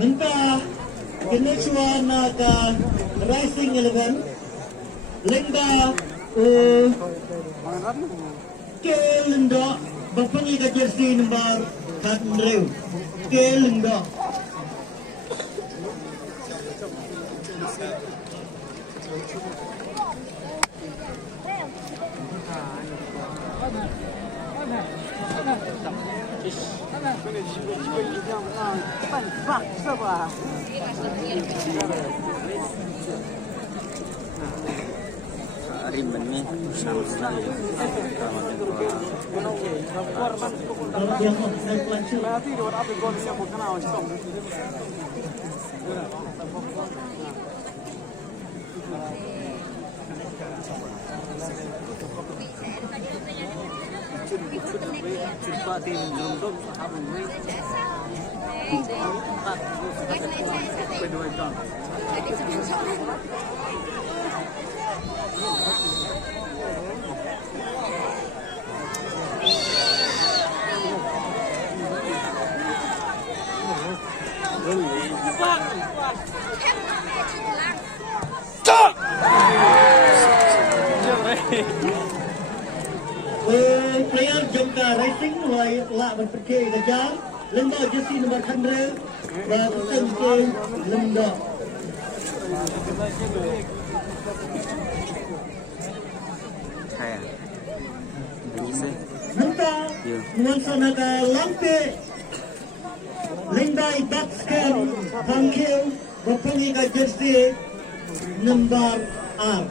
Minta Kenesuan ke Rising 11 Lengba Kelenda Bapangi ke jersey nombor 100 Kelenda Ribbon ni sama sekali. Player jumpa racing mulai lah berpergi kejar Lenda jersey nombor 100 berpesan ke Lenda Minta menguasanakan lampe Lenda batskan Bangkil berpergi ke jersey nombor R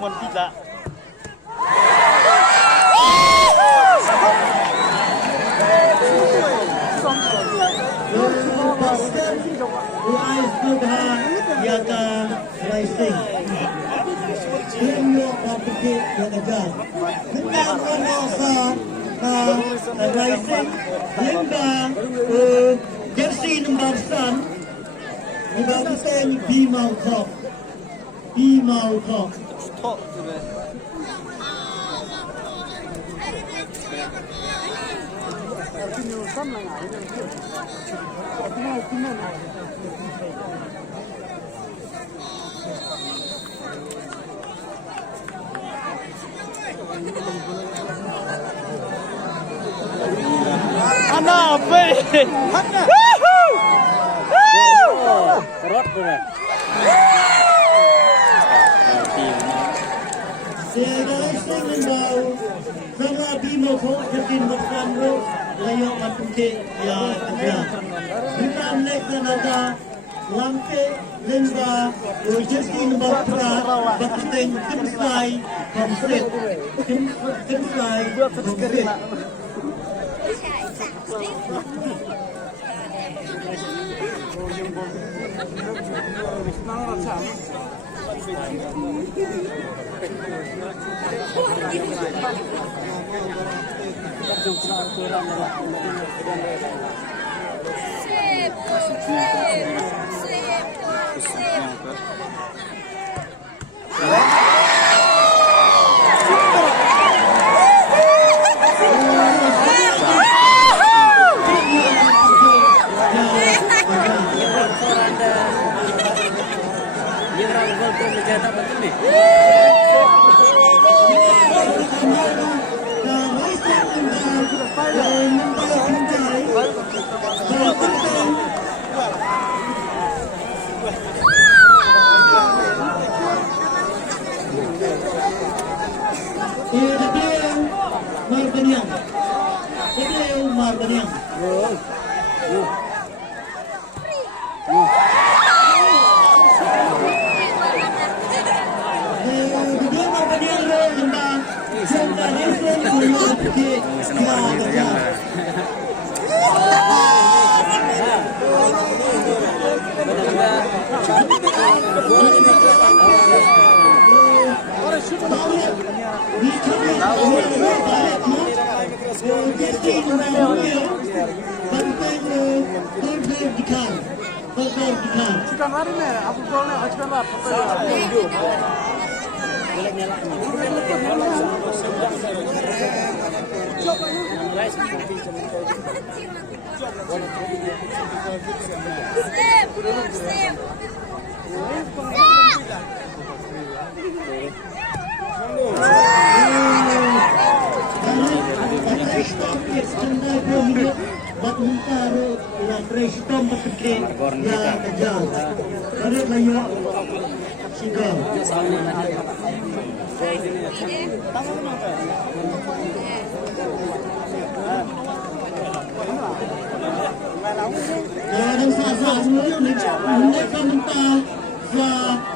Mình tidak. Yata Rising Timur Rapikit yang ajar Tentang Konosa Rising Lenda jersey nombor 1 Mengatakan Bimau Kok Bimau Kok Ana apa? Ana. Rot tu. Siaga Rising Lembau Sama Bimau Kok Jatin Bersandro Layok Matuke Ya ajar Kita melakukan ada Lampe Lenda jersey nombor 4 berkesan Kimsai Komset Kimsai Komset Chicken lari ni, aku kau ni chicken lari. Dan saat mereka mentah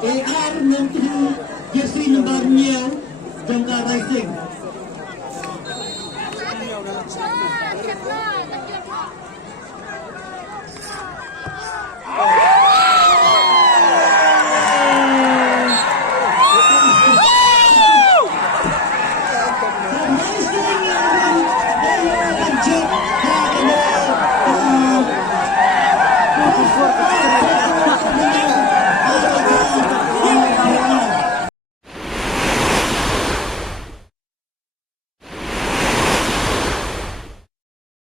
AR 63 jersey nomornya Jangka Racing.